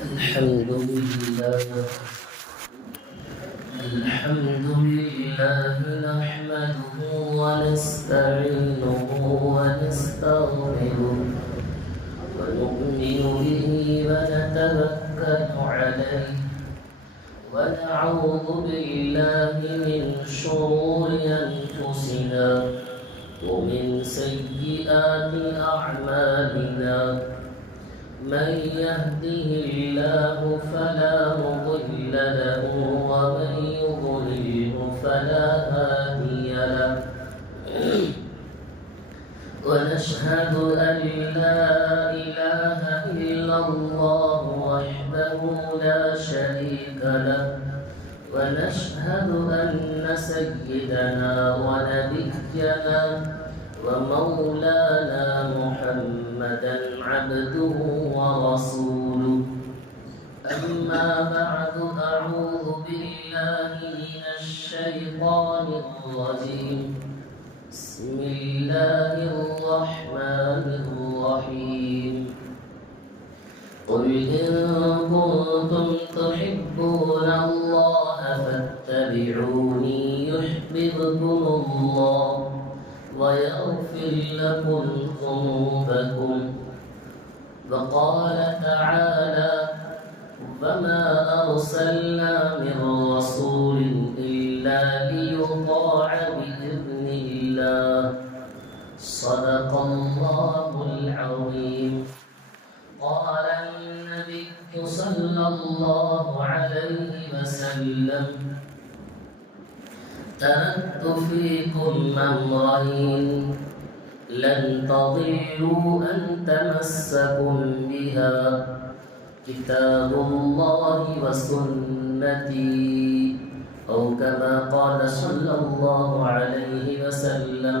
الحمد لله نحمده ونستعينه ونستغفره ونؤمن به ونتوكل عليه ونعوذ بالله من شرور أنفسنا ومن سيئات أعمالنا من يهده الله فلا مضل له ومن يضلله فلا هادي له ونشهد أن لا إله إلا الله وحده لا شريك له ونشهد أن سيدنا ونبينا ومولانا محمدا عبده ورسوله أما بعد أعوذ بالله من الشيطان الرجيم بسم الله الرحمن الرحيم قل إن كنتم تحبون الله فاتبعوني يحببكم الله ويغفر لكم ذنوبكم وقال تعالى وما أرسلنا من رسول إلا ليطاع بإذن الله صدق الله العظيم قال النبي صلى الله عليه وسلم تركت فيكم أمرين لن تضلوا أن تمسكم بها كتاب الله وسنتي أو كما قال صلى الله عليه وسلم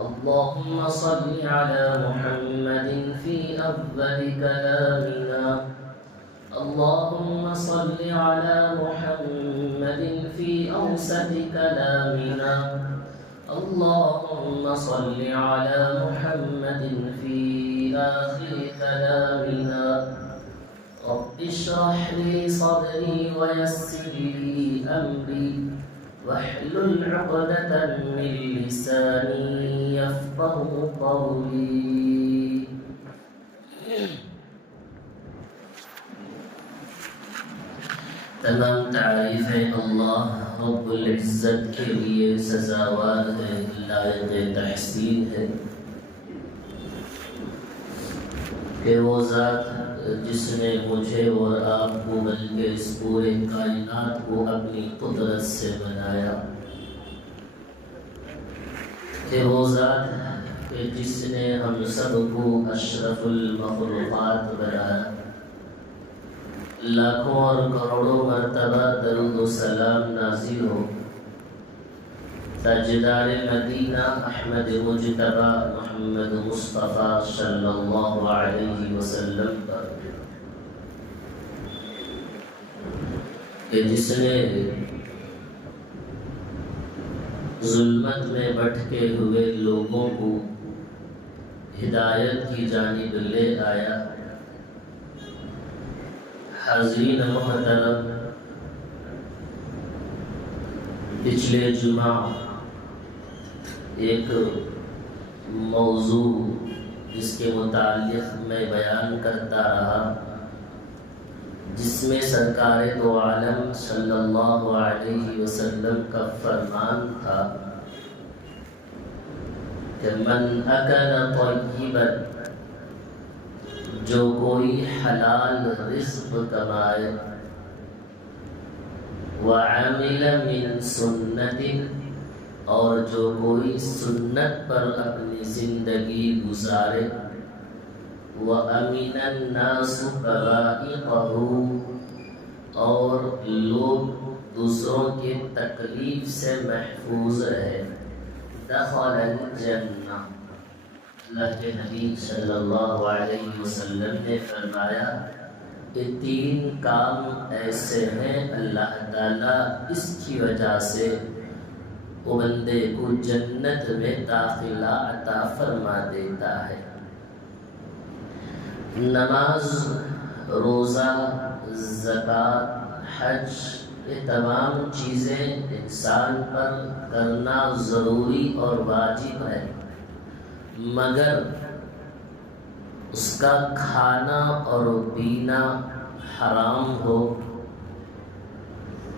اللهم صل على محمد في أفضل كلامنا اللهم صل على محمد في أوسط كلامنا اللهم صل على محمد في آخر كلامنا رب اشرح لي صدري ويسر لي أمري واحلل عقدة من لساني يفقه قولي تمام تعریفیں اللہ رب العزت کے لیے سزاوار ہے لائق تحسین ہے کہ وہ ذات جس نے مجھے اور آپ کو بلکہ اس پورے کائنات کو اپنی قدرت سے بنایا کہ وہ ذات کہ جس نے ہم سب کو اشرف المخلوقات بنایا لاکھوں اور کروڑوں مرتبہ درود و سلام نازل ہو تاجدار مدینہ احمد مجتبی محمد مصطفیٰ صلی اللہ علیہ وسلم پر کہ جس نے ظلمت میں بھٹکے ہوئے لوگوں کو ہدایت کی جانب لے آیا حاضرین محترم پچھلے جمعہ ایک موضوع جس کے متعلق میں بیان کرتا رہا جس میں سرکار دو عالم صلی اللہ علیہ وسلم کا فرمان تھا کہ من اکل طیبا جو کوئی حلال رزق کمائے وعمل من سنت اور جو کوئی سنت پر اپنی زندگی گزارے وَأَمِنَ النَّاسُ بَوَائِقَهُ اور لوگ دوسروں کی تکلیف سے محفوظ رہے دخل الجنہ اللہ کے نبی صلی اللہ علیہ وسلم نے فرمایا کہ 3 کام ایسے ہیں اللہ تعالیٰ اس کی وجہ سے وہ بندے کو جنت میں داخلہ عطا فرما دیتا ہے۔ نماز روزہ، زکوٰۃ، حج، یہ تمام چیزیں انسان پر کرنا ضروری اور واجب ہے، مگر اس کا کھانا اور پینا حرام ہو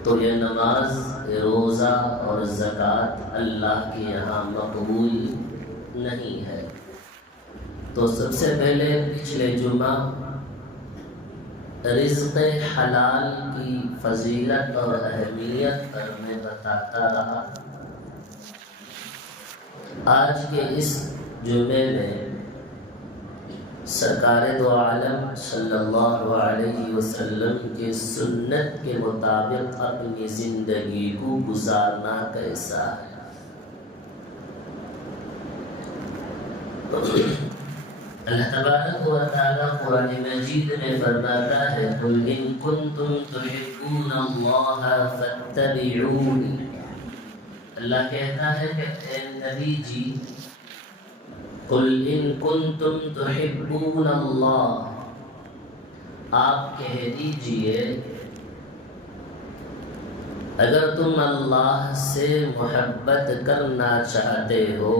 تو یہ نماز، روزہ اور زکوٰۃ اللہ کے یہاں مقبول نہیں ہے۔ تو سب سے پہلے پچھلے جمعہ رزق حلال کی فضیلت اور اہمیت پر میں بتاتا رہا۔ آج کے اس جمعے میں سرکار دو عالم صلی اللہ علیہ وسلم کے سنت کے مطابق اپنی زندگی کو گزارنا کیسا ہے۔ اللہ تبارک و تعالیٰ قرآن مجید میں فرماتا ہے قُلْ إِن كُنتُمْ تُحِبُّونَ اللَّهَ فَاتَّبِعُونِ۔ اللہ کہتا ہے کہ اے نبی جی، قُلْ إِن كُنتُمْ تُحِبُّونَ اللَّهَ، آپ کہہ دیجئے اگر تم اللہ سے محبت کرنا چاہتے ہو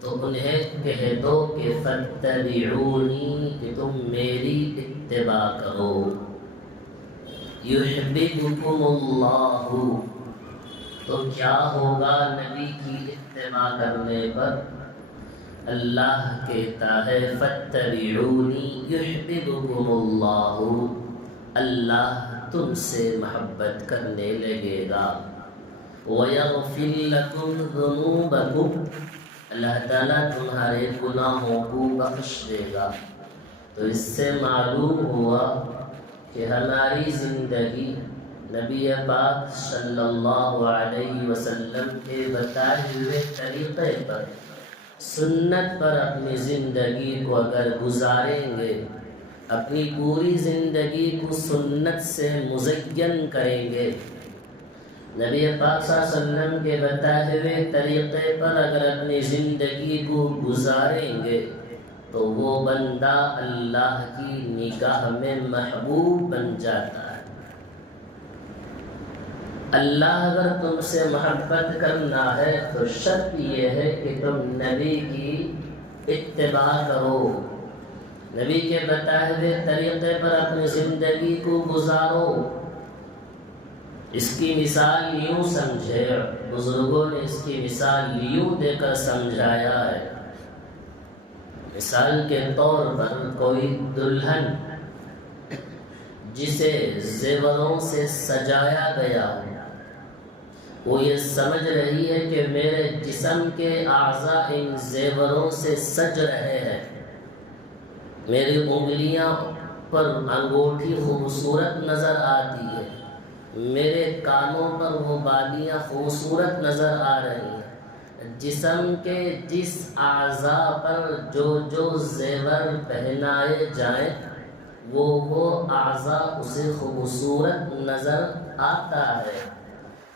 تو انہیں کہہ دو کہ فَاتَّبِعُونِی، کہ تم میری اتباع کرو۔ یُحْبِبْکُمُ اللَّهُ، تو کیا ہوگا نبی کی اتباع کرنے پر؟ اللہ کہتا ہے فَاتَّبِعُونِی یُحْبِبْکُمُ اللَّهُ، اللہ تم سے محبت کرنے لگے گا۔ وَيَغْفِرْ لَكُمْ ذُنُوبَكُمْ، اللہ تعالیٰ تمہارے گناہوں کو بخش دے گا۔ تو اس سے معلوم ہوا کہ ہماری زندگی نبی پاک صلی اللہ علیہ وسلم کے بتائے ہوئے طریقے پر، سنت پر اپنی زندگی کو اگر گزاریں گے، اپنی پوری زندگی کو سنت سے مزین کریں گے، نبی پاک صلی اللہ علیہ وسلم کے بتائے ہوئے طریقے پر اگر اپنی زندگی کو گزاریں گے تو وہ بندہ اللہ کی نگاہ میں محبوب بن جاتا ہے۔ اللہ اگر تم سے محبت کرنا ہے تو شرط یہ ہے کہ تم نبی کی اتباع کرو، نبی کے بتائے ہوئے طریقے پر اپنی زندگی کو گزارو۔ اس کی مثال یوں سمجھے، بزرگوں نے اس کی مثال یوں دے کر سمجھایا ہے۔ مثال کے طور پر کوئی دلہن جسے زیوروں سے سجایا گیا ہو، وہ یہ سمجھ رہی ہے کہ میرے جسم کے اعضاء ان زیوروں سے سج رہے ہیں، میری انگلیاں پر انگوٹھی خوبصورت نظر آتی ہے، میرے کانوں پر وہ بالیاں خوبصورت نظر آ رہی ہیں، جسم کے جس اعضاء پر جو زیور پہنائے جائیں وہ اعضاء اسے خوبصورت نظر آتا ہے۔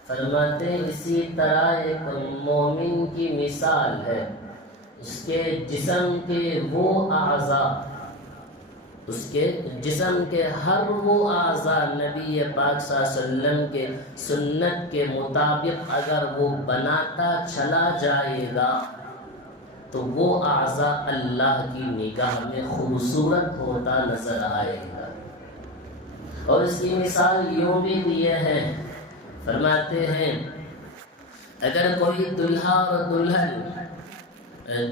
فرماتے ہیں اسی طرح ایک مومن کی مثال ہے، اس کے جسم کے وہ اعضاء، اس کے جسم کے ہر وہ اعضاء نبی پاک صلی اللہ علیہ وسلم کے سنت کے مطابق اگر وہ بناتا چلا جائے گا تو وہ اعضاء اللہ کی نگاہ میں خوبصورت ہوتا نظر آئے گا۔ اور اس کی مثال یوں بھی دیے ہیں، فرماتے ہیں اگر کوئی دلہا اور دلہن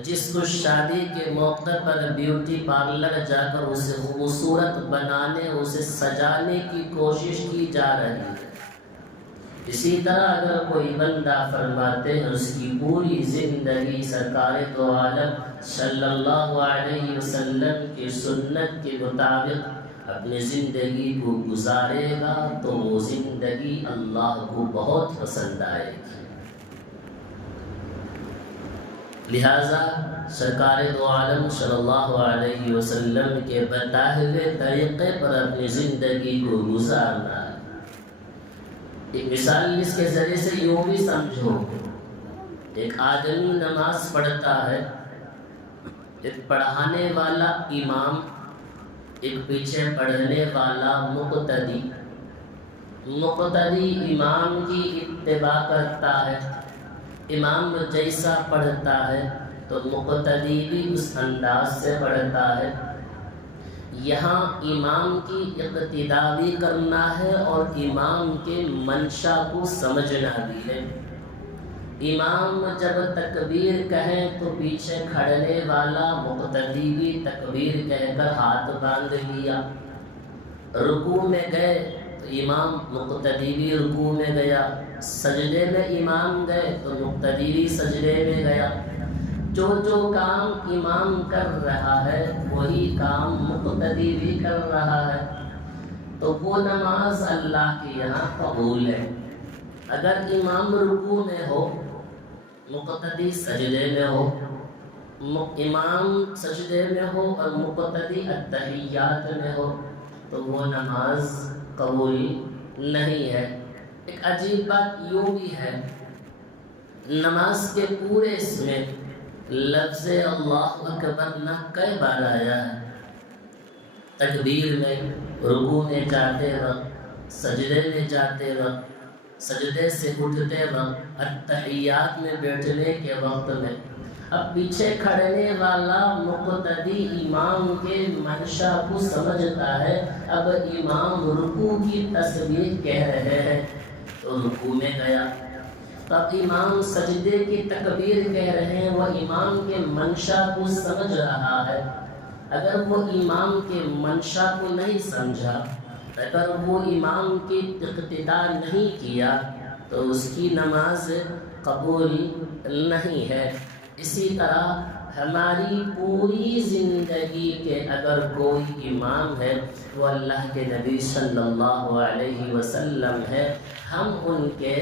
جس کو شادی کے موقع پر بیوٹی پارلر جا کر اسے خوبصورت بنانے، اسے سجانے کی کوشش کی جا رہی ہے، اسی طرح اگر کوئی بندہ فرماتے ہیں اس کی پوری زندگی سرکار دو عالم صلی اللہ علیہ وسلم کی سنت کے مطابق اپنی زندگی کو گزارے گا تو وہ زندگی اللہ کو بہت پسند آئے گی۔ لہذا سرکار دو عالم صلی اللہ علیہ وسلم کے بتائے ہوئے طریقے پر اپنی زندگی کو گزارنا ہے۔ ایک مثال اس کے ذریعے سے یوں بھی سمجھو، ایک آدمی نماز پڑھتا ہے، ایک پڑھانے والا امام ایک پیچھے پڑھنے والا مقتدی امام کی اتباع کرتا ہے، امام جیسا پڑھتا ہے تو مقتدی بھی اس انداز سے پڑھتا ہے۔ یہاں امام کی اقتداء بھی کرنا ہے اور امام کے منشا کو سمجھنا بھی ہے۔ امام جب تکبیر کہیں تو پیچھے کھڑنے والا مقتدی بھی تکبیر کہہ کر ہاتھ باندھ لیا۔ رکوع میں گئے تو امام مقتدی بھی رکوع میں گیا، سجدے میں امام گئے تو مقتدی بھی سجدے میں گیا۔ جو کام امام کر رہا ہے وہی کام مقتدی بھی کر رہا ہے، تو وہ نماز اللہ کے یہاں قبول ہے۔ اگر امام رکوع میں ہو، مقتدی سجدے میں ہو، امام سجدے میں ہو اور مقتدی التحیات میں ہو تو وہ نماز قبول نہیں ہے۔ ایک عجیب بات یوں بھی ہے، نماز کے پورے اس میں لفظ اللہ اکبر نہ کئی بار آیا ہے؟ تکبیر میں، رکوع میں جاتے وقت، سجدے میں جاتے وقت، سجدے سے اٹھتے وقت، التحیات میں بیٹھنے کے وقت میں۔ اب پیچھے کھڑنے والا مقتدی امام کے منشا کو سمجھتا ہے۔ اب امام رکوع کی تسبیح کہہ رہے ہیں تو رکوع میں گیا، تب امام سجدے کی تکبیر کہہ رہے ہیں، وہ امام کے منشا کو سمجھ رہا ہے۔ اگر وہ امام کے منشا کو نہیں سمجھا، اگر وہ امام کی اقتداء نہیں کیا تو اس کی نماز قبول نہیں ہے۔ اسی طرح ہماری پوری زندگی کے اگر کوئی امام ہے وہ اللہ کے نبی صلی اللہ علیہ وسلم ہے، ہم ان کے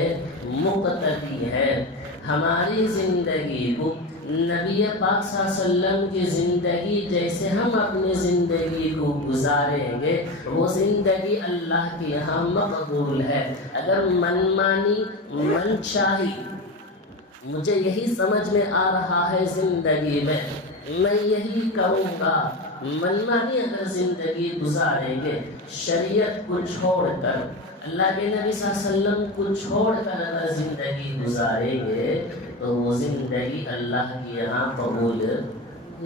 مقتدی ہیں۔ ہماری زندگی کو نبی پاک صلی اللہ علیہ وسلم کی زندگی جیسے ہم اپنی زندگی کو گزاریں گے وہ زندگی اللہ کے یہاں مقبول ہے۔ اگر منمانی، منشاہی، مجھے یہی سمجھ میں آ رہا ہے زندگی میں میں یہی کروں گا، منمانی اگر زندگی گزاریں گے، شریعت کو چھوڑ کر، اللہ کے نبی صلی اللہ علیہ وسلم کو چھوڑ کر اگر زندگی گزاریں گے تو وہ زندگی اللہ کے یہاں قبول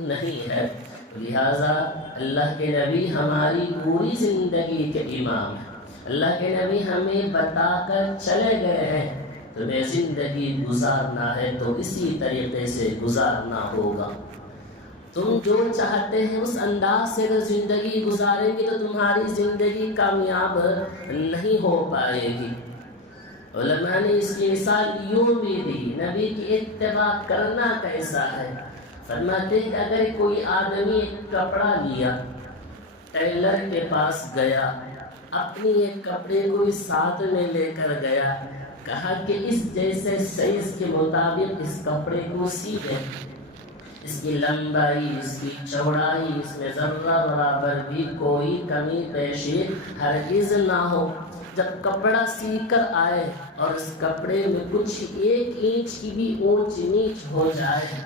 نہیں ہے۔ لہٰذا اللہ کے نبی ہماری پوری زندگی کے امام ہیں۔ اللہ کے نبی ہمیں بتا کر چلے گئے ہیں تمہیں زندگی گزارنا ہے تو اسی طریقے سے گزارنا ہوگا۔ تم جو چاہتے ہیں اس انداز سے اگر زندگی گزاریں گے تو تمہاری زندگی کامیاب نہیں ہو پائے گی۔ علماء نے اس کی مثال یوں بھی دی، نبی کی اتباع کرنا کیسا ہے؟ فرماتے ہیں کہ اگر کوئی آدمی ایک کپڑا لیا، ٹیلر کے پاس گیا، اپنی ایک کپڑے کو ساتھ میں لے کر گیا، کہا کہ اس جیسے سائز کے مطابق اس کپڑے کو سی دے، اس کی لمبائی، اس کی چوڑائی، اس میں ذرہ برابر بھی کوئی کمی بیشی ہرگز نہ ہو۔ جب کپڑا سی کر آئے اور اس کپڑے میں کچھ 1 انچ کی بھی اونچ نیچ ہو جائے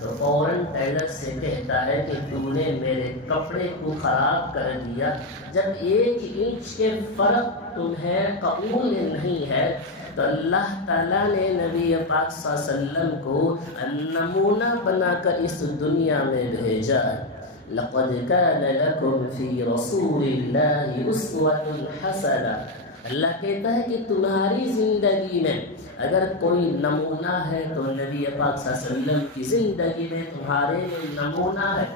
تو فوراً ٹیلر سے کہتا ہے کہ تو نے میرے کپڑے کو خراب کر دیا۔ جب 1 انچ کے فرق تمہیں قبول نہیں ہے تو اللہ تعالیٰ نے نبی پاک صلی اللہ علیہ وسلم کو نمونہ بنا کر اس دنیا میں بھیجا۔ لَقَدْ كَانَ لَكُمْ فِي رَسُولِ اللَّهِ أُسْوَةٌ حَسَنَةٌ۔ اللہ کہتا ہے کہ تمہاری زندگی میں اگر کوئی نمونہ ہے تو نبی پاک صلی اللہ علیہ وسلم کی زندگی میں تمہارے لیے نمونہ ہے۔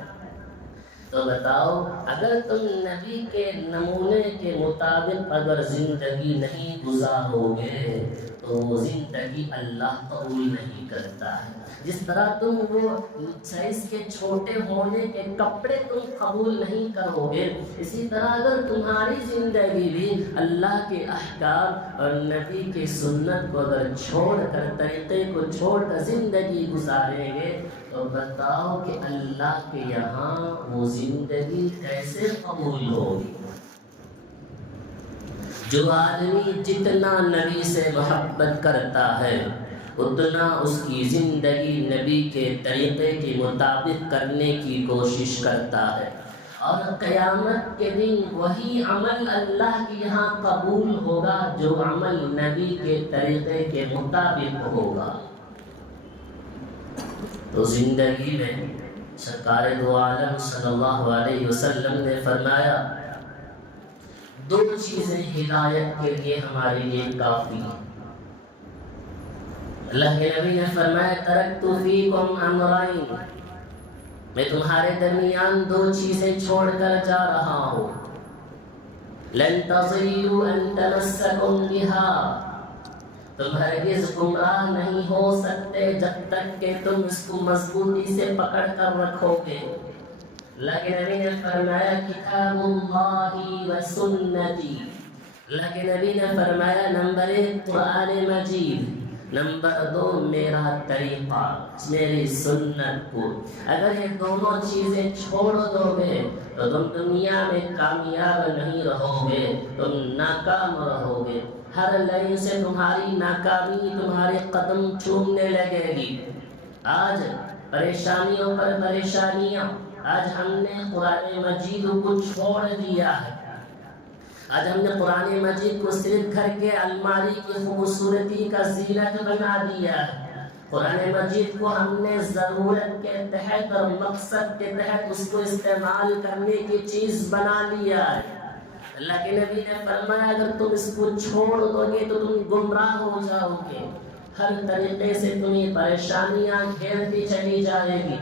تو بتاؤ، اگر تم نبی کے نمونے کے مطابق اگر زندگی نہیں گزارو گے تو وہ زندگی اللہ قبول نہیں کرتا ہے۔ جس طرح تم وہ سائز کے چھوٹے ہونے کے کپڑے تم قبول نہیں کرو گے، اسی طرح اگر تمہاری زندگی بھی اللہ کے احکام اور نبی کی سنت کو اگر چھوڑ کر، طریقے کو چھوڑ کر زندگی گزاریں گے تو بتاؤ کہ اللہ کے یہاں وہ زندگی کیسے قبول ہوگی؟ جو آدمی جتنا نبی سے محبت کرتا ہے اتنا اس کی زندگی نبی کے طریقے کے مطابق کرنے کی کوشش کرتا ہے، اور قیامت کے دن وہی عمل اللہ کے یہاں قبول ہوگا جو عمل نبی کے طریقے کے مطابق ہوگا۔ تو زندگی میں سرکار دو عالم صلی اللہ علیہ وسلم نے فرمایا دو چیزیں ہدایت کے لیے ہمارے لیے کافی ہیں۔ اللہ کے نبی نے فرمایا ترکت فیکم امرین، میں تمہارے درمیان دو چیزیں چھوڑ کر جا رہا ہوں، لن تضلوا ان تمسکم بها، تم ہرگز گمراہ نہیں ہو سکتے جب تک کہ تم اس کو مضبوطی سے پکڑ کر رکھو گے۔ اللہ کے نبی نے فرمایا کتاب اللہ و سنتی، اللہ کے نبی نے فرمایا نمبر 1 قرآن مجید، نمبر 2 میرا طریقہ، میری سنت کو۔ اگر یہ دونوں چیزیں چھوڑ دو گے تو تم دنیا میں کامیاب نہیں رہو گے، تم ناکام رہو گے۔ ہر لائن سے تمہاری ناکامی تمہارے قدم چومنے لگے گی۔ آج پریشانیوں پر پریشانیاں، آج ہم نے قرآن مجید کو چھوڑ دیا ہے، آج ہم نے قرآن مجید کو صرف گھر کے الماری کی خوبصورتی کا زینت بنا دیا ہے۔ قرآن مجید کو ہم نے ضرورت کے تحت اور مقصد کے تحت اس کو استعمال کرنے کی چیز بنا لیا ہے۔ اللہ کے نبی نے فرمایا اگر تم اس کو چھوڑ دو گے تو تم گمراہ ہو جاؤ گے، ہر طریقے سے تمہیں پریشانیاں گھیرتی چلی جائے گی،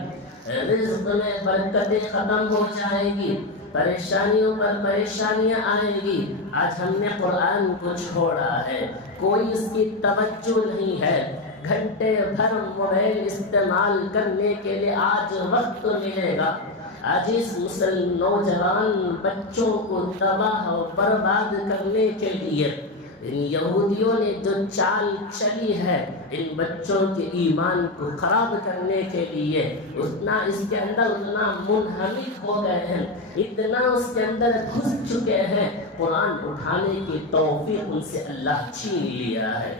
رزق میں برکتیں ختم ہو جائے گی، پریشانیوں پر پریشانیاں آئیں گی۔ آج ہم نے قرآن کو چھوڑا ہے، کوئی اس کی توجہ نہیں ہے، گھنٹے بھر موبائل استعمال کرنے کے لیے آج وقت ملے گا۔ آج اس مسلم نوجوان بچوں کو تباہ و برباد کرنے کے لیے ان یہودیوں نے جو چال چلی ہے ان بچوں کے ایمان کو خراب کرنے کے لیے، اتنا اس کے اندر اتنا منہمک ہو گئے ہیں، اتنا اس کے اندر گھس چکے ہیں، قرآن اٹھانے کی توفیق ان سے اللہ چھین لیا ہے۔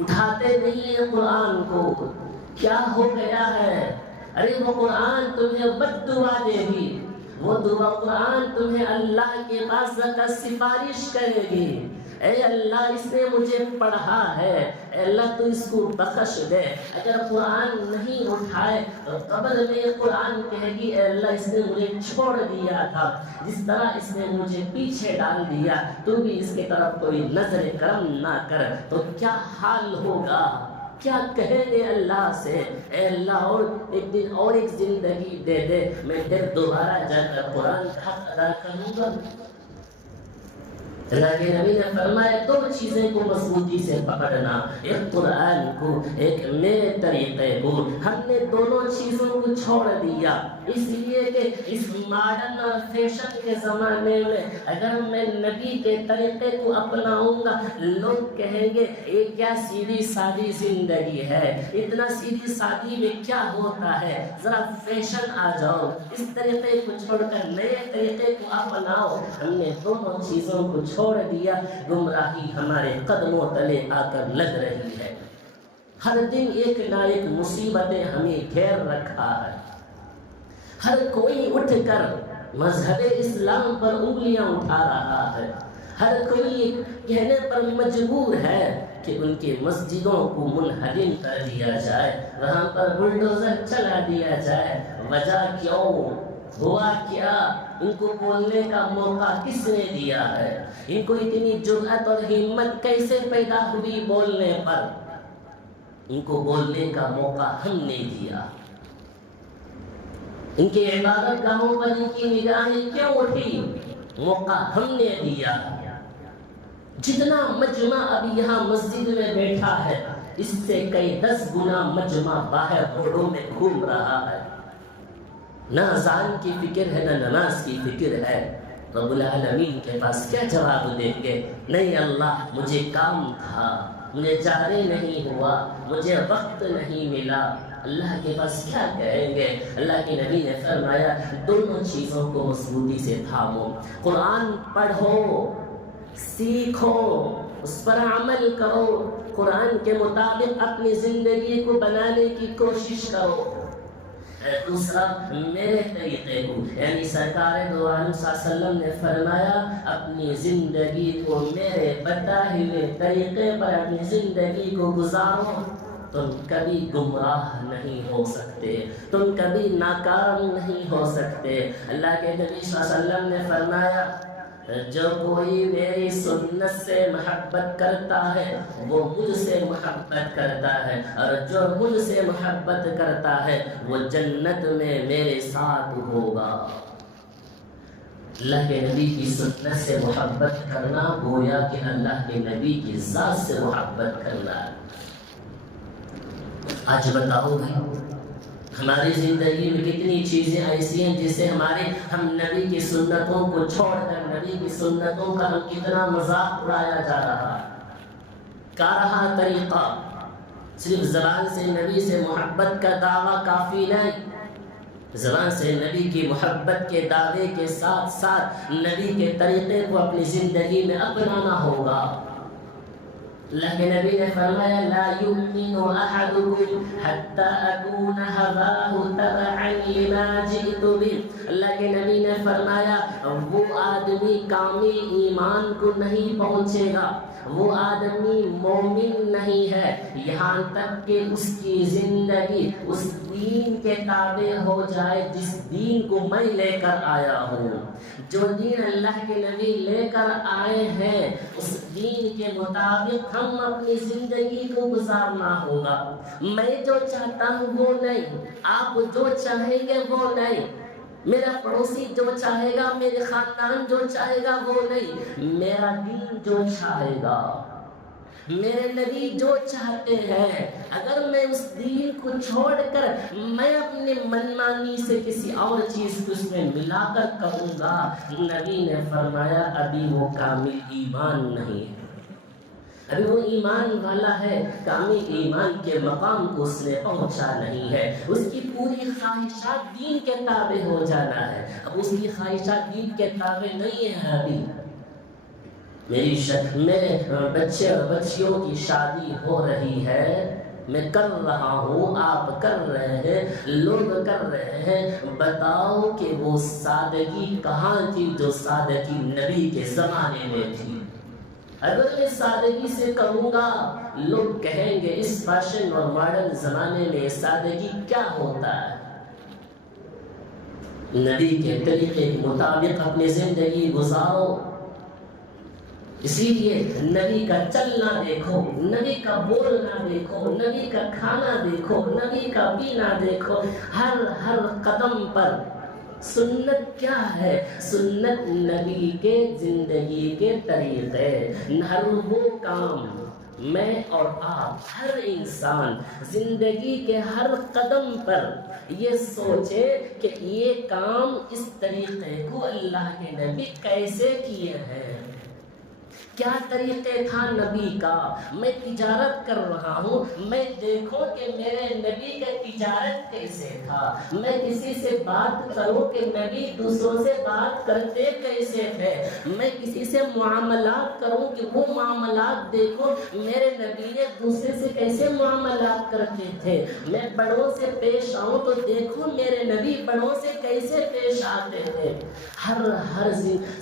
اٹھاتے نہیں ہیں قرآن کو، کیا ہو گیا ہے؟ ارے وہ قرآن تمہیں بد دعا دے گی، وہ دعا قرآن تمہیں اللہ کے پاس جا کر سفارش کرے گی، اے اللہ اس نے مجھے پڑھا ہے، اے اللہ تو اس کو بخش دے۔ اگر قرآن نہیں اٹھائے تو قبر میں قرآن کہے گی اے اللہ اس نے مجھے چھوڑ دیا تھا، جس طرح اس نے مجھے پیچھے ڈال دیا، تو بھی اس کی طرف کوئی نظر کرم نہ کر، تو کیا حال ہوگا؟ کیا کہیں گے اللہ سے؟ اے اللہ اور ایک دن اور ایک زندگی دے دے، میں پھر دوبارہ جا کر قرآن کا حق ادا کروں گا۔ اللہ کے نبی نے فرمایا دو چیزیں کو مضبوطی سے پکڑنا، ایک قرآن کو، ایک میرے طریقے کو۔ ہم نے دونوں چیزوں کو چھوڑ دیا، اس لیے کہ اس ماڈرن اور فیشن کے زمانے میں اگر میں نبی کے طریقے کو اپناؤں گا لوگ کہیں گے یہ کیا سیدھی سادی زندگی ہے، اتنا سیدھی سادی میں کیا ہوتا ہے، ذرا فیشن آ جاؤ، اس طریقے کو چھوڑ کر نئے طریقے کو اپناؤ۔ ہم نے دونوں چیزوں کو چھوڑ دیا، گمراہی ہمارے قدموں تلے آ کر لگ رہی ہے۔ ہر دن ایک نہ ایک مصیبتیں ہمیں گھیر رکھا ہے، ہر کوئی اٹھ کر مذہب اسلام پر انگلیاں اٹھا رہا ہے، ہر کوئی کہنے پر مجبور ہے کہ ان کی مسجدوں کو منہدم کر دیا جائے، وہاں پر بلڈوزر چلا دیا جائے۔ وجہ کیوں؟ ہوا کیا؟ ان کو بولنے کا موقع کس نے دیا ہے؟ ان کو اتنی جرأت اور ہمت کیسے پیدا ہوئی بولنے پر؟ ان کو بولنے کا موقع ہم نے دیا۔ ان کی عبادت گاہوں پر ان کی نگاہیں کیوں اٹھی؟ موقع ہم نے دیا۔ جتنا مجمع ابھی یہاں مسجد میں بیٹھا ہے اس سے کئی 10 گنا مجمع باہر روڈوں میں گھوم رہا ہے، نہ اذان کی فکر ہے نہ نماز کی فکر ہے۔ رب العالمین کے پاس کیا جواب دیں گے؟ نہیں اللہ مجھے کام تھا، مجھے جارے نہیں ہوا، مجھے وقت نہیں ملا۔ اللہ کے پاس کیا کہیں گے؟ اللہ کے نبی نے فرمایا دونوں چیزوں کو مضبوطی سے تھامو، قرآن پڑھو، سیکھو، اس پر عمل کرو، قرآن کے مطابق اپنی زندگی کو بنانے کی کوشش کرو۔ دوسرا میرے طریقے کو، یعنی سرکار دو عالم صلی اللہ علیہ وسلم نے فرمایا اپنی زندگی کو میرے بتائے ہوئے طریقے پر اپنی زندگی کو گزارو، تم کبھی گمراہ نہیں ہو سکتے، تم کبھی ناکام نہیں ہو سکتے۔ اللہ کے نبی صلی اللہ علیہ وسلم نے فرمایا جو کوئی میری سنت سے محبت کرتا ہے وہ مجھ سے محبت کرتا ہے، اور جو مجھ سے محبت کرتا ہے وہ جنت میں میرے ساتھ ہوگا۔ اللہ کے نبی کی سنت سے محبت کرنا گویا کہ اللہ کے نبی کی ذات سے محبت کرنا ہے۔ آج بتاؤ بھائی ہماری زندگی میں کتنی چیزیں ایسی ہیں جس سے ہم نبی کی سنتوں کو چھوڑ کر نبی کی سنتوں کا ہم کتنا مذاق اڑایا جا رہا ہے۔ کیا رہا طریقہ؟ صرف زبان سے نبی سے محبت کا دعویٰ کافی نہیں، زبان سے نبی کی محبت کے دعوے کے ساتھ ساتھ نبی کے طریقے کو اپنی زندگی میں اپنانا ہوگا۔ اللہ کے نبی نے فرمایا لا یؤمن احدکم حتی اکون ہواہ تبعا لما جئت بہ۔ اللہ کے نبی نے فرمایا وہ آدمی کامل ایمان کو نہیں پہنچے گا، وہ آدمی مومن نہیں ہے یہاں تک کہ اس کی زندگی اس دین کے تابع ہو جائے جس دین کو میں لے کر آیا ہوں۔ جو دین اللہ کے نبی لے کر آئے ہیں اس دین کے مطابق ہم اپنی زندگی کو گزارنا ہوگا۔ میں جو چاہتا ہوں وہ نہیں، آپ جو چاہیں گے وہ نہیں، میرا پڑوسی جو چاہے گا، میرے خاندان جو چاہے گا وہ نہیں، میرا دین جو چاہے گا، میرے نبی جو چاہتے ہیں۔ اگر میں اس دین کو چھوڑ کر میں اپنے منمانی سے کسی اور چیز کو اس میں ملا کر کروں گا، نبی نے فرمایا ابھی وہ کامل ایمان نہیں ہے، ابھی وہ ایمان والا ہے، کامل ایمان کے مقام کو اس نے پہنچا نہیں ہے۔ اس کی پوری خواہشات دین کے تابع ہو جانا ہے، اب اس کی خواہشات دین کے تابع نہیں ہے۔ ابھی میرے بچے اور بچیوں کی شادی ہو رہی ہے، میں کر رہا ہوں، آپ کر رہے ہیں، لوگ کر رہے ہیں، بتاؤ کہ وہ سادگی کہاں تھی جو سادگی نبی کے زمانے میں تھی؟ اگر میں سادگی سے کروں گا لوگ کہیں گے اس فیشن اور ماڈرن زمانے میں سادگی کیا ہوتا ہے؟ نبی کے طریقے کے مطابق اپنی زندگی گزارو۔ اسی لیے نبی کا چلنا دیکھو، نبی کا بولنا دیکھو، نبی کا کھانا دیکھو، نبی کا پینا دیکھو، ہر قدم پر سنت کیا ہے؟ سنت نبی کے زندگی کے طریقے، ہر وہ کام میں اور آپ ہر انسان زندگی کے ہر قدم پر یہ سوچے کہ یہ کام اس طریقے کو اللہ کے نبی کیسے کیے ہیں، کیا طریقے تھا نبی کا۔ میں تجارت کر رہا ہوں، میں دیکھوں کہ میرے نبی کا تجارت کیسے تھا، میں کسی سے بات کروں کہ نبی دوسروں سے بات کرتے کیسے تھے، میں کسی سے معاملات کروں کہ وہ معاملات دیکھو میرے نبی نے دوسرے سے کیسے معاملات کرتے تھے، میں بڑوں سے پیش آؤں تو دیکھو میرے نبی بڑوں سے کیسے پیش آتے تھے۔ ہر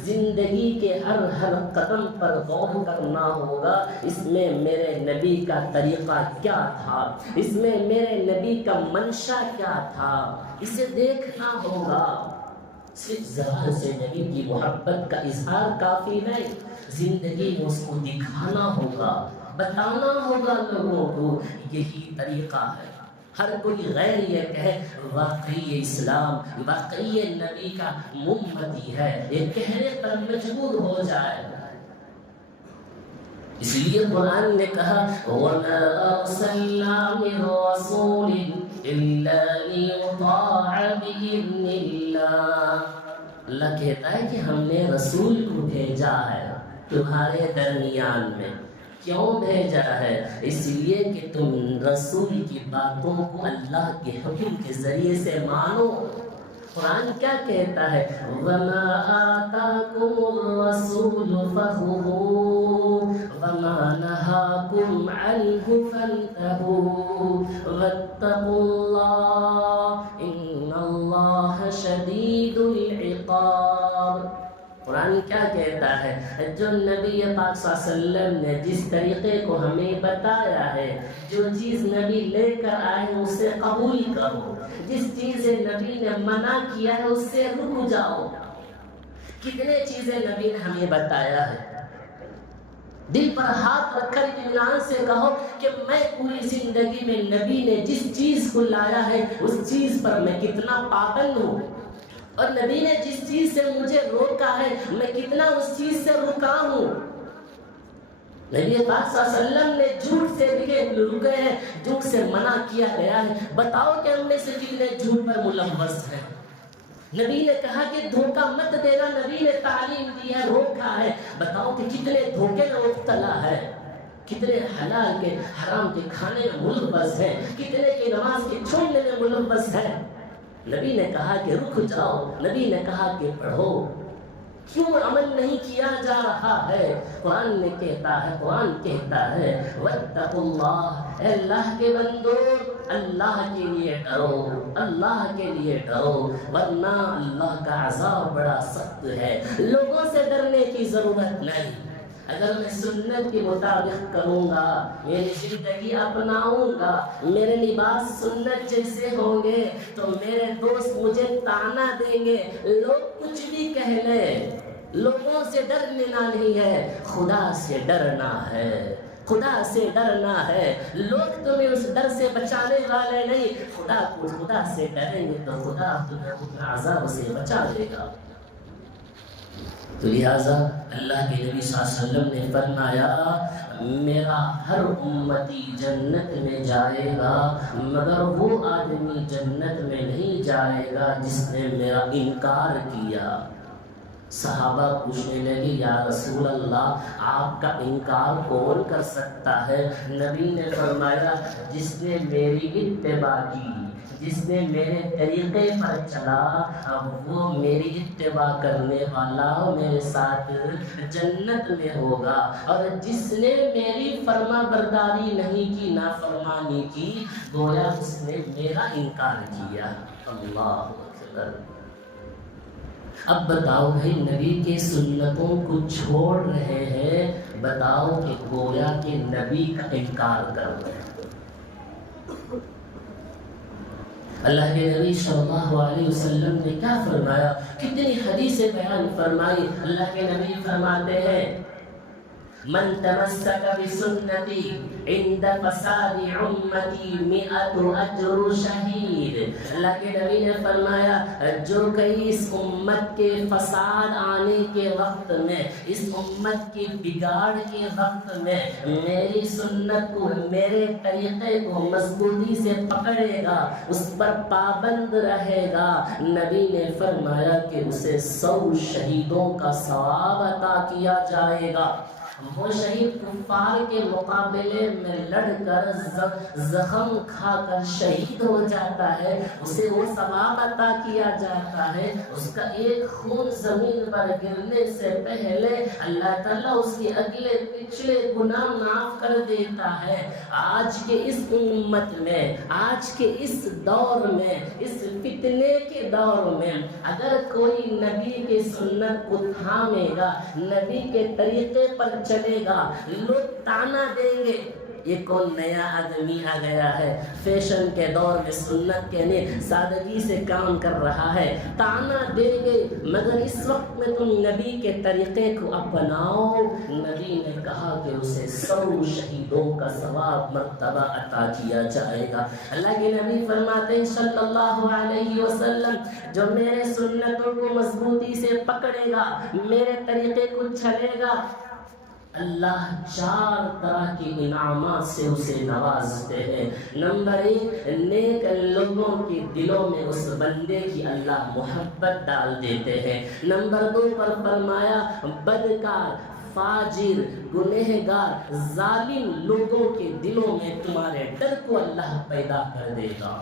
زندگی کے ہر قدم پر غور کرنا ہوگا، اس میں میرے نبی کا طریقہ کیا تھا، اس میں میرے نبی کا منشا کیا تھا، اسے دیکھنا ہوگا۔ صرف زبان سے نبی کی محبت کا اظہار کافی نہیں، زندگی میں اس کو دکھانا ہوگا، بتانا ہوگا لوگوں کو یہی طریقہ ہے۔ ہر کوئی غیر یہ کہے واقعی اسلام واقعی نبی کا امتی ہے، یہ کہنے پر مجبور ہو جائے۔ اس لیے قرآن نے کہا وَمَا أَرْسَلْنَا مِن رَّسُولٍ إِلَّا لِيُطَاعَ بِإِذْنِ اللَّهِ۔ اللہ کہتا ہے کہ ہم نے رسول کو بھیجا ہے تمہارے درمیان میں۔ کیوں بھیجا ہے؟ اس لیے کہ تم رسول کی باتوں کو اللہ کے حکم کے ذریعے سے مانو۔ قرآن کیا کہتا ہے وَمَا آتَاكُمُ الرَّسُولُ فَخُذُوهُ وَمَا نَهَاكُمْ عَنْهُ فَانْتَهُوا وَاتَّقُوا اللَّهَ إِنَّ الخطاب۔ قرآن کیا کہتا ہے؟ جو نبی پاک صلی اللہ علیہ وسلم نے جس طریقے کو ہمیں بتایا ہے، جو چیز نبی لے کر آئے اسے قبول کرو، جس چیز نبی نے منع کیا ہے اس سے رک جاؤ۔ کتنے چیزیں نبی نے ہمیں بتایا ہے، دل پر ہاتھ رکھ کر اطمینان سے کہو کہ میں پوری زندگی میں نبی نے جس چیز کو لایا ہے اس چیز پر میں کتنا پابند ہوں، اور نبی نے جس چیز سے مجھے روکا ہے میں کتنا اس چیز سے رکا ہوں۔ نبی پاک صلی اللہ علیہ وسلم نے جھوٹ سے رکے ہیں، جھوٹ سے منع کیا گیا ہے۔ بتاؤ کہ ہم میں سے کتنے جھوٹ پر ملوث ہیں؟ نبی نے کہا کہ دھوکہ مت دینا، نبی نے تعلیم دی ہے، روکا ہے۔ بتاؤ کہ کتنے دھوکے میں مبتلا ہے، کتنے حلال کے حرام کے کھانے میں ملوث ہیں، کتنے کی نماز کے چھوڑنے میں ملوث ہیں۔ نبی نے کہا کہ رک جاؤ، نبی نے کہا کہ پڑھو، کیوں عمل نہیں کیا جا رہا ہے؟ قرآن نے کہتا ہے، قرآن کہتا ہے واتقوا اللہ، اے اللہ کے بندو اللہ کے لیے ڈرو، اللہ کے لیے ڈرو، ورنہ اللہ کا عذاب بڑا سخت ہے۔ لوگوں سے ڈرنے کی ضرورت نہیں۔ اگر میں سنت کے مطابق کروں گا، میری زندگی اپناؤں گا، میرے لباس سنت جیسے ہوں گے تو میرے دوست مجھے تانا دیں گے، لوگ کچھ بھی کہہ لیں۔ لوگوں سے ڈرنا نہیں ہے، خدا سے ڈرنا ہے، خدا سے ڈرنا ہے۔ لوگ تمہیں اس ڈر سے بچانے والے نہیں، خدا سے ڈریں گے تو خدا تمہیں اپنے عذاب سے بچا لے گا۔ تو لہٰذا اللہ کے نبی صلی اللہ علیہ وسلم نے فرمایا میرا ہر امتی جنت میں جائے گا مگر وہ آدمی جنت میں نہیں جائے گا جس نے میرا انکار کیا۔ صحابہ پوچھنے لگے یا رسول اللہ آپ کا انکار کون کر سکتا ہے؟ نبی نے فرمایا جس نے میری اتباع کی، جس نے میرے طریقے پر چلا، وہ میری اتباع کرنے والا میرے ساتھ جنت میں ہوگا، اور جس نے میری فرما برداری نہیں کی، نافرمانی کی، گویا اس نے میرا انکار کیا۔ اللہ اکبر۔ اب بتاؤ بھائی نبی کے سنتوں کو چھوڑ رہے ہیں، بتاؤ کہ گویا کہ نبی کا انکار کر رہے ہیں۔ اللہ کے نبی صلی اللہ علیہ وسلم نے کیا فرمایا؟ کتنی حدیثیں بیان فرمائی۔ اللہ کے نبی فرماتے ہیں من تمسک بسنتی عند فساد امتی 100 اجر شہید۔ اللہ کے نبی نے فرمایا جو کہیں اس امت کے فساد آنے کے وقت میں، اس امت کی بگاڑ کے وقت میں میری سنت کو، میرے طریقے کو مضبوطی سے پکڑے گا، اس پر پابند رہے گا، نبی نے فرمایا کہ اسے 100 شہیدوں کا ثواب عطا کیا جائے گا۔ وہ شہید کفار کے مقابلے میں لڑ کر زخم کھا کر شہید ہو جاتا ہے، اسے وہ ثواب عطا کیا جاتا ہے، اس کا ایک خون زمین پر گرنے سے پہلے اللہ تعالیٰ اس کے اگلے پچھلے گناہ معاف کر دیتا ہے۔ آج کے اس امت میں، آج کے اس دور میں، اس فتنے کے دور میں اگر کوئی نبی کے سنت کو تھامے گا، نبی کے طریقے پر چلے گا، لوگ تانا دیں گے یہ کون نیا آدمی آ گیا ہے، فیشن کے دور میں سنت کے لیے سادگی سے کام کر رہا ہے، تانا دیں گے، مگر اس وقت میں تم نبی کے طریقے کو اپناؤ۔ نبی نے کہا کہ اسے 100 شہیدوں کا ثواب مرتبہ عطا کیا جائے گا۔ اللہ کے نبی فرماتے ہیں صلی اللہ علیہ وسلم جو میرے سنتوں کو مضبوطی سے پکڑے گا، میرے طریقے کو چلے گا، اللہ 4 طرح کی انعامات سے اسے نوازتے ہیں۔ نمبر 1، نیک لوگوں کے دلوں میں اس بندے کی اللہ محبت ڈال دیتے ہیں۔ نمبر 2 پر فرمایا بدکار، فاجر، گنہگار، ظالم لوگوں کے دلوں میں تمہارے ڈر کو اللہ پیدا کر دے گا،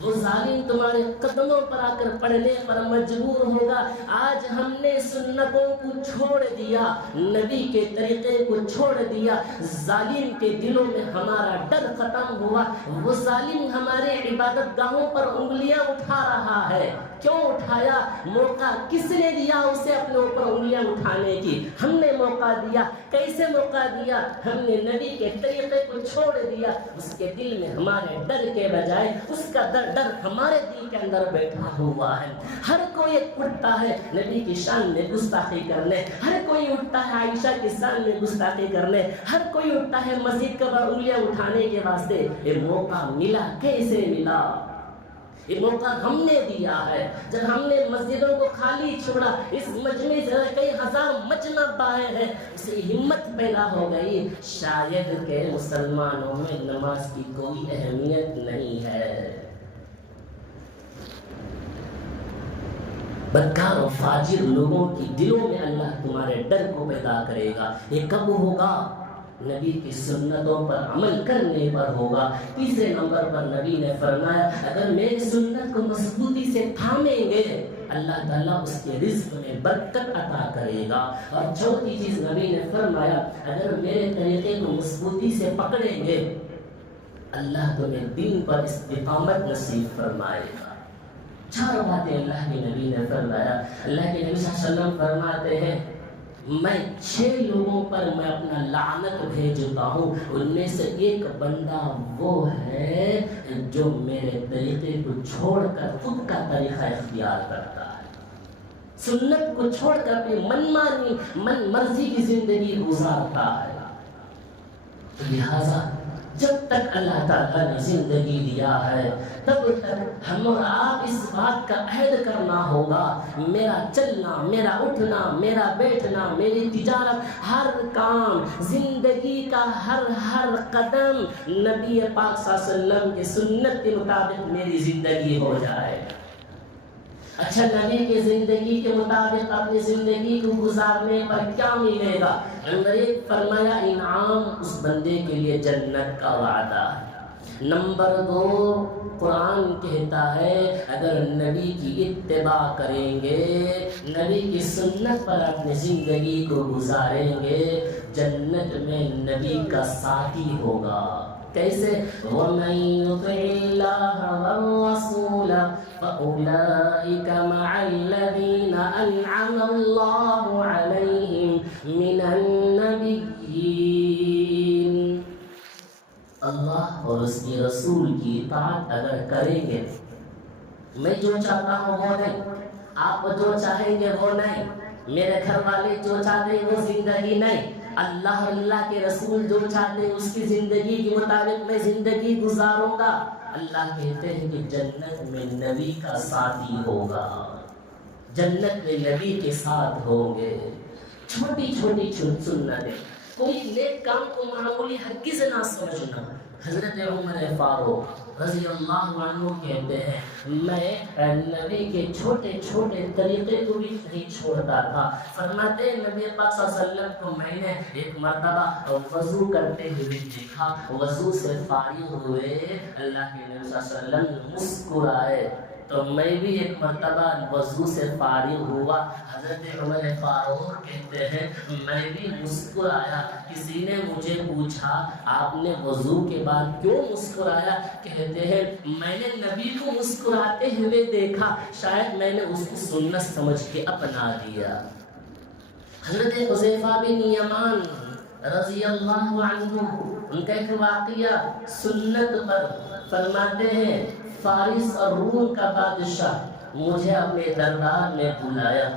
وہ ظالم تمہارے قدموں پر آ کر پڑھنے پر مجبور ہوگا۔ آج ہم نے سنتوں کو چھوڑ دیا، نبی کے طریقے کو چھوڑ دیا، ظالم کے دلوں میں ہمارا ڈر ختم ہوا، وہ ظالم ہمارے عبادت گاہوں پر انگلیاں اٹھا رہا ہے۔ کیوں اٹھایا؟ موقع کس نے دیا اسے اپنے اوپر انگلیاں اٹھانے کی؟ ہم نے موقع دیا۔ کیسے موقع دیا؟ ہم نے نبی کے طریقے کو چھوڑ دیا۔ اس کے دل میں ہمارے ڈر کے بجائے اس کا ڈر ہمارے دل کے اندر بیٹھا ہوا ہے۔ ہر کوئی اٹھتا ہے نبی کی شان میں گستاخی کرنے، ہر کوئی اٹھتا ہے عائشہ کی شان میں گستاخی کرنے، ہر کوئی اٹھتا ہے مسجد کا انگلیاں اٹھانے کے واسطے۔ یہ موقع ملا کیسے ملا؟ یہ موقع ہم نے دیا ہے۔ جب ہم نے مسجدوں کو خالی چھوڑا، اس مجمع سے کئی ہزار مجمع پائے ہیں، اسے ہمت پیدا ہو گئی شاید کہ مسلمانوں میں نماز کی کوئی اہمیت نہیں ہے۔ بدکار و فاجر لوگوں کی دلوں میں اللہ تمہارے ڈر کو پیدا کرے گا۔ یہ کب ہوگا؟ نبی کی سنتوں پر عمل کرنے پر ہوگا۔ تیسرے نمبر پر نبی نے فرمایا اگر میری سنت کو مضبوطی سے تھامیں گے اللہ تعالیٰ اس کے رزق میں برکت عطا کرے گا۔ اور چوتھی چیز نبی نے فرمایا اگر میرے طریقے کو مضبوطی سے پکڑیں گے اللہ تمہیں دین پر استقامت نصیب فرمائے گا۔ چار باتیں اللہ کے نبی نے فرمایا۔ اللہ کے نبی صلی اللہ علیہ وسلم فرماتے ہیں میں 6 لوگوں پر میں اپنا لعنت بھیجتا ہوں، ان میں سے ایک بندہ وہ ہے جو میرے طریقے کو چھوڑ کر خود کا طریقہ اختیار کرتا ہے، سنت کو چھوڑ کر اپنی من مرضی کی زندگی گزارتا ہے۔ لہذا جب تک اللہ تعالیٰ نے زندگی دیا ہے تب تک ہم اور آپ اس بات کا عہد کرنا ہوگا میرا چلنا، میرا اٹھنا، میرا بیٹھنا، میری تجارت، ہر کام، زندگی کا ہر قدم نبی پاک صلی اللہ علیہ وسلم کی سنت کے مطابق میری زندگی ہو جائے۔ اچھا نبی کی زندگی کے مطابق اپنی زندگی کو گزارنے پر کیا ملے گا؟ نمبر 1 فرمایا انعام اس بندے کے لیے جنت کا وعدہ ہے۔ نمبر 2 قرآن کہتا ہے اگر نبی کی اتباع کریں گے، نبی کی سنت پر اپنی زندگی کو گزاریں گے، جنت میں نبی کا ساتھی ہوگا۔ کیسے؟ وَمَن يُطِعِ اللَّهَ وَالرَّسُولَ فَأُولَئِكَ مَعَ الَّذِينَ أَنْعَمَ اللَّهُ عَلَيْهِمْ مِنَ النَّبِيِّينَ۔ اللہ اور اس کے رسول کی اطاعت اگر کریں گے، میں جو چاہتا ہوں وہ نہیں، آپ جو چاہیں گے وہ نہیں، میرے گھر والے جو چاہتے ہیں وہ زندگی نہیں، اللہ اور اللہ کے رسول جو چاہتے ہیں اس کی زندگی کے مطابق میں زندگی گزاروں گا۔ اللہ کہتے ہیں کہ جنت میں نبی کا ساتھی ہوگا، جنت میں نبی کے ساتھ ہوں گے۔ چھوٹی چھوٹی سنتیں، کوئی نیک کام کو معمولی ہرگز نہ سمجھنا۔ حضرت عمر فاروق رضی اللہ عنہ کہتے ہیں میں نبی کے چھوٹے چھوٹے طریقے کو بھی نہیں چھوڑتا تھا۔ فرماتے ہیں نبی پاک صلی اللہ علیہ وسلم کو میں نے ایک مرتبہ وضو کرتے ہوئے دیکھا، وضو سے فارغ ہوئے اللہ کے نبی صلی اللہ علیہ وسلم مسکرائے تو میں بھی ایک مرتبہ وضو سے فارغ ہوا۔ حضرت عمر فاروق کہتے ہیں میں بھی مسکرایا، کسی نے مجھے پوچھا آپ نے وضو کے بعد کیوں مسکرایا؟ کہتے ہیں میں نے نبی کو مسکراتے ہوئے دیکھا، شاید میں نے اس کو سنت سمجھ کے اپنا لیا۔ حضرت حذیفہ بن یمان رضی اللہ عنہ ان کا ایک واقعہ سنت پر فرماتے ہیں فارس اور روم کا بادشاہ مجھے اپنے دربار میں بلایا،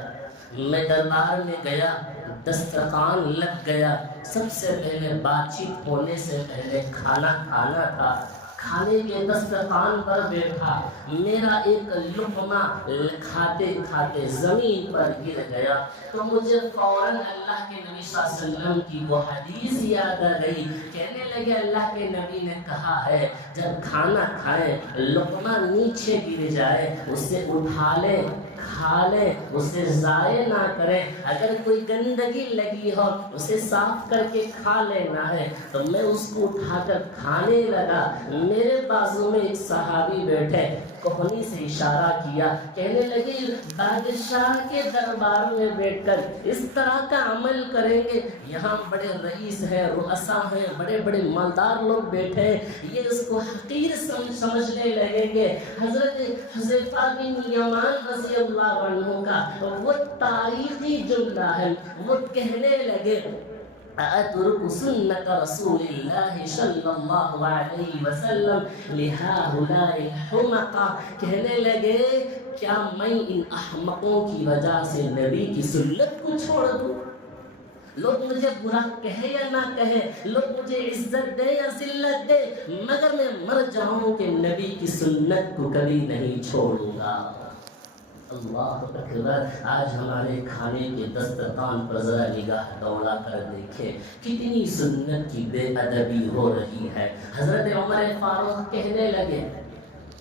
میں دربار میں گیا، دسترخوان لگ گیا، سب سے پہلے بات چیت ہونے سے پہلے کھانا کھانا تھا، کھانے کے دسترخوان پر بیٹھا، میرا ایک لقمہ کھاتے کھاتے زمین پر گر گیا تو مجھے فوراً اللہ کے نبی صلی اللہ علیہ وسلم کی وہ حدیث یاد آ گئی، کہنے لگے اللہ کے نبی نے کہا ہے جب کھانا کھائیں لقمہ نیچے گر جائے اسے اٹھا لیں، کھا لیں، اسے ضائع نہ کریں، اگر کوئی گندگی لگی ہو اسے صاف کر کے کھا لینا ہے۔ تو میں اس کو اٹھا کر کھانے لگا، میرے بازو میں ایک صحابی بیٹھے، کوہنی سے اشارہ کیا، کہنے لگے بادشاہ کے دربار میں بیٹھ کر اس طرح کا عمل کریں گے، یہاں بڑے رئیس ہیں، رؤسا ہیں، بڑے بڑے مالدار لوگ بیٹھے ہیں، یہ اس کو حقیر سمجھنے لگیں گے۔ حضرت حذیفہ بن یمان رضی اللہ عنہ کا وہ تاریخی جملہ ہے، وہ کہنے لگے أترك سنة رسول الله صلی اللہ علیہ وسلم لهؤلاء الحمقى، کہنے لگے کیا میں ان احمقوں کی وجہ سے نبی کی سنت کو چھوڑ دوں؟ لوگ مجھے برا کہے یا نہ کہے، لوگ مجھے عزت دے یا ذلت دے، مگر میں مر جاؤں کہ نبی کی سنت کو کبھی نہیں چھوڑوں گا۔ اللہ اکبر۔ آج ہمارے کھانے کے دسترخوان پر ذرا نگاہ دوڑا کر دیکھیں، کتنی سنت کی بے ادبی ہو رہی ہے۔ حضرت عمر فاروق کہنے لگے،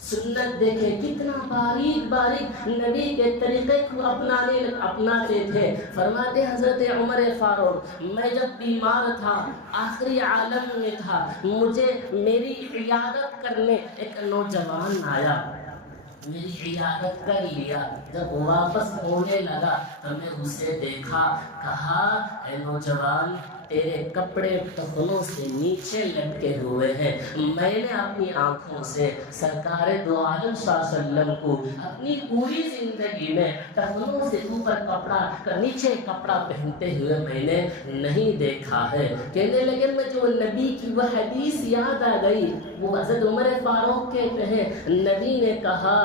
سنت دیکھیں کتنا باریک باریک نبی کے طریقے کو اپناتے تھے۔ فرماتے حضرت عمر فاروق، میں جب بیمار تھا، آخری عالم میں تھا، مجھے میری عیادت کرنے ایک نوجوان آیا، میری عیادت کر لیا، جب واپس ہونے لگا تو میں اسے دیکھا، کہا اے نوجوان تیرے کپڑے ٹخنوں سے نیچے لٹکے ہوئے ہیں۔ میں نے اپنی آنکھوں سے سرکار دو عالم صلی اللہ علیہ وسلم کو اپنی پوری زندگی میں ٹخنوں سے اوپر کپڑا نیچے کپڑا پہنتے ہوئے میں نے نہیں دیکھا ہے۔ کہنے لگے میں جو نبی کی وہ حدیث یاد آ گئی، وہ حضرت عمر فاروق کہتے ہیں نبی نے کہا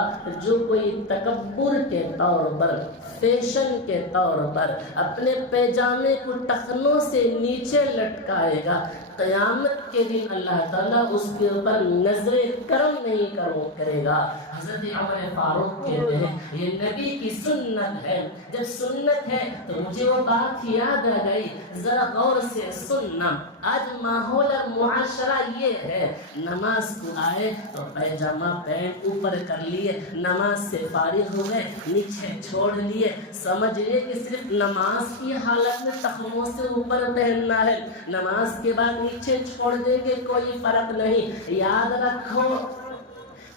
جو کوئی تکبر کے طور پر، فیشن کے طور پر اپنے پیجامے کو ٹخنوں سے نیچے لٹکائے گا، قیامت کے دن اللہ تعالیٰ اس کے اوپر نظر کرم نہیں کرے گا۔ حضرت عمر فاروق کہتے ہیں یہ نبی کی سنت ہے، جب سنت ہے تو مجھے وہ بات یاد آ گئی، ذرا غور سے سننا۔ آج ماحول اور معاشرہ یہ ہے، نماز کو آئے تو پیجامہ پینٹ اوپر کر لیے، نماز سے فارغ ہوئے نیچے چھوڑ لیے، سمجھ لیے کہ صرف نماز کی حالت میں ٹخنوں سے اوپر پہننا ہے، نماز کے بعد نیچے چھوڑ دیں گے کوئی فرق نہیں۔ یاد رکھو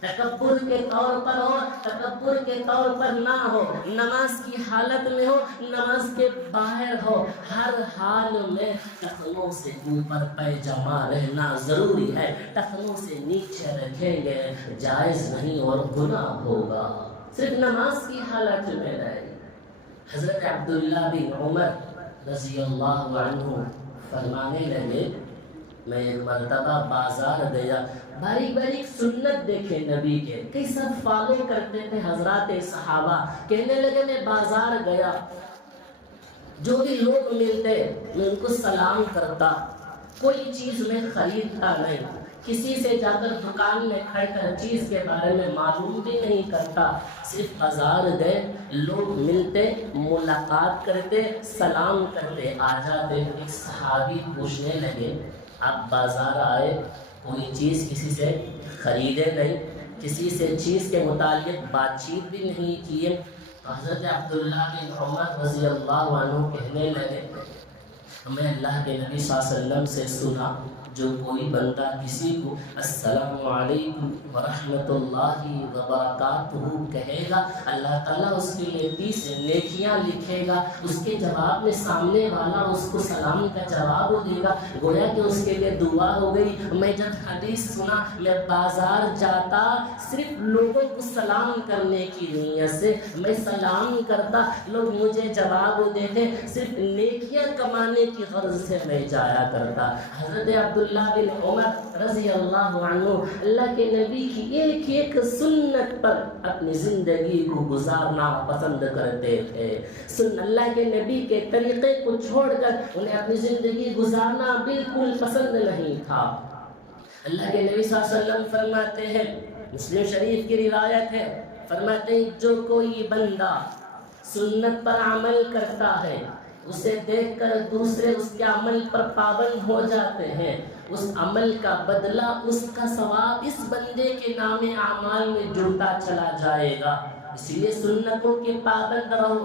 تکبر کے طور پر ہو، تکبر کے طور پر نہ ہو، نماز کی حالت میں ہو، نماز کے باہر ہو، ہر حال میں ٹخنوں سے اوپر پیجامہ رہنا ضروری ہے۔ ٹخنوں سے نیچے رکھیں گے جائز نہیں اور گناہ ہوگا، صرف نماز کی حالت میں رہے۔ حضرت عبداللہ بن عمر رضی اللہ عنہ فرمانے لگے میں ایک مرتبہ بازار گیا، باریک باریک سنت دیکھے نبی کے، کیسا فالو کرتے تھے حضرات صحابہ۔ کہنے لگے میں بازار گیا، جو بھی لوگ ملتے میں ان کو سلام کرتا، کوئی چیز میں خریدتا نہیں، کسی سے جا کر دکان میں کھڑ کر چیز کے بارے میں معلوم بھی نہیں کرتا، صرف بازار گئے، لوگ ملتے، ملاقات کرتے، سلام کرتے، آ جاتے۔ ایک صحابی پوچھنے لگے آپ بازار آئے، کوئی چیز کسی سے خریدے نہیں، کسی سے چیز کے متعلق بات چیت بھی نہیں کیے؟ حضرت عبداللہ بن عمر رضی اللہ عنہ کہنے لگے میں اللہ کے نبی صلی اللہ علیہ وسلم سے سنا جو کوئی بندہ کسی کو السلام علیکم ورحمۃ اللہ وبرکاتہ کہے گا، اللہ تعالیٰ اس کے لیے 30 نیکیاں لکھے گا، اس کے جواب میں سامنے والا اس کو سلام کا جواب دے گا، گویا کہ اس کے لیے دعا ہو گئی۔ میں جب حدیث سنا میں بازار جاتا صرف لوگوں کو سلام کرنے کی نیت سے، میں سلام کرتا، لوگ مجھے جواب دیتے، صرف نیکیاں کمانے کی غرض سے میں جایا کرتا۔ حضرت عبداللہ بن عمر رضی اللہ عنہ اللہ کے نبی کی ایک ایک سنت پر اپنی زندگی کو گزارنا پسند کرتے تھے۔ اللہ کے نبی کے طریقے کو چھوڑ کر انہیں اپنی زندگی گزارنا بالکل پسند نہیں تھا۔ اللہ کے نبی صلی اللہ علیہ وسلم فرماتے ہیں، مسلم شریف کی روایت ہے، فرماتے ہیں جو کوئی بندہ سنت پر عمل کرتا ہے اسے دیکھ کر دوسرے اس کے عمل پر پابند ہو جاتے ہیں، اس عمل کا بدلہ، اس کا ثواب اس بندے کے نام اعمال میں جڑتا چلا جائے گا۔ اس لیے سنتوں کے پابند رہو۔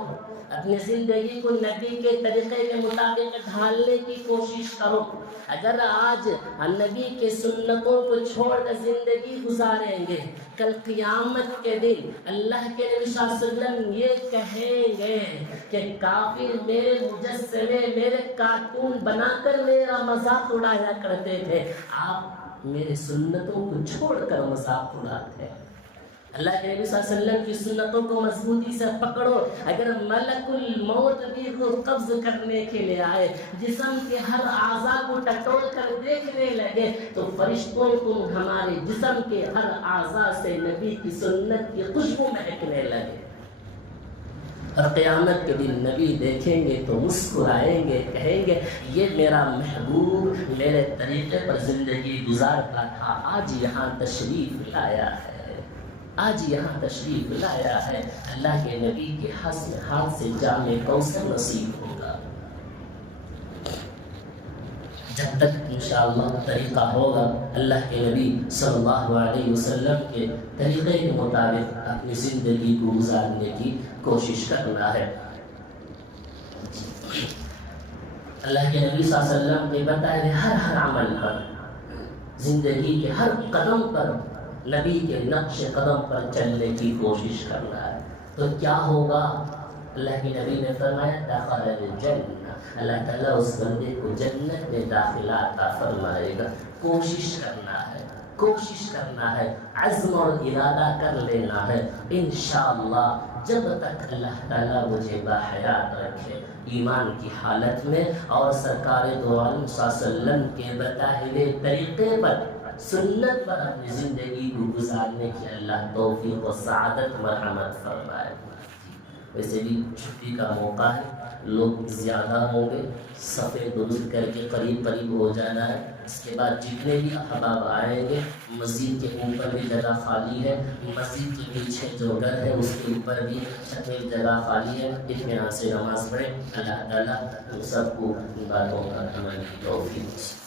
اپنی زندگی کو نبی کے طریقے کے مطابق ڈھالنے کی کوشش کرو. اگر آج نبی کے سنتوں کو چھوڑ کر زندگی گزاریں گے، کل قیامت کے دن اللہ کے نبی صلی اللہ علیہ وسلم یہ کہیں گے کہ کافر میرے مجسمے، میرے کارٹون بنا کر میرا مذاق اڑایا کرتے تھے، آپ میرے سنتوں کو چھوڑ کر مذاق اڑاتے ہیں. اللہ کے نبی صلی اللہ علیہ وسلم کی سنتوں کو مضبوطی سے پکڑو. اگر ملک الموت بھی روح قبض کرنے کے لیے آئے، جسم کے ہر اعضاء کو ٹٹول کر دیکھنے لگے، تو فرشتوں کو ہمارے جسم کے ہر اعضاء سے نبی کی سنت کی خوشبو مہکنے لگے. اور قیامت کے دن نبی دیکھیں گے تو مسکرائیں گے، کہیں گے یہ میرا محبوب میرے طریقے پر زندگی گزارتا تھا، آج یہاں تشریف لایا ہے، آج یہاں تشریف لایا ہے. اللہ کے نبی کے ہاتھ سے جام کوثر نصیب ہوگا. جب تک انشاءاللہ طریقہ ہوگا اللہ کے نبی صلی اللہ علیہ وسلم کے طریقے کے مطابق اپنی زندگی کو گزارنے کی کوشش کرنا ہے. اللہ کے نبی صلی اللہ علیہ وسلم کے بتائے ہر عمل پر، زندگی کے ہر قدم پر نبی کے نقش قدم پر چلنے کی کوشش کرنا ہے. تو کیا ہوگا؟ اللہ کے نبی نے فرمایا دخل الجنہ، اللہ تعالیٰ اس بندے کو جنت میں داخلہ عطا فرمائے گا. کوشش کرنا ہے، کوشش کرنا ہے، عزم اور ارادہ کر لینا ہے. انشاءاللہ جب تک اللہ تعالیٰ مجھے باحیات رکھے ایمان کی حالت میں اور سرکار دو عالم صلی اللہ علیہ وسلم کے بتائے ہوئے طریقے پر، سنت پر اپنی زندگی کو گزارنے کی اللہ توفیق و سعادت مرحمت فرمائے. ویسے بھی چھٹی کا موقع ہے، لوگ زیادہ ہوں گے، صفیں درست کر کے قریب قریب ہو جانا ہے. اس کے بعد جتنے بھی احباب آئیں گے، مسجد کے اوپر بھی جگہ خالی ہے، مسجد کے پیچھے جو گھر ہے اس کے اوپر بھی جگہ خالی ہے. اطمینان سے نماز پڑھیں. اللہ تعالیٰ ہم سب کو ان باتوں کا عمل کی توفیق.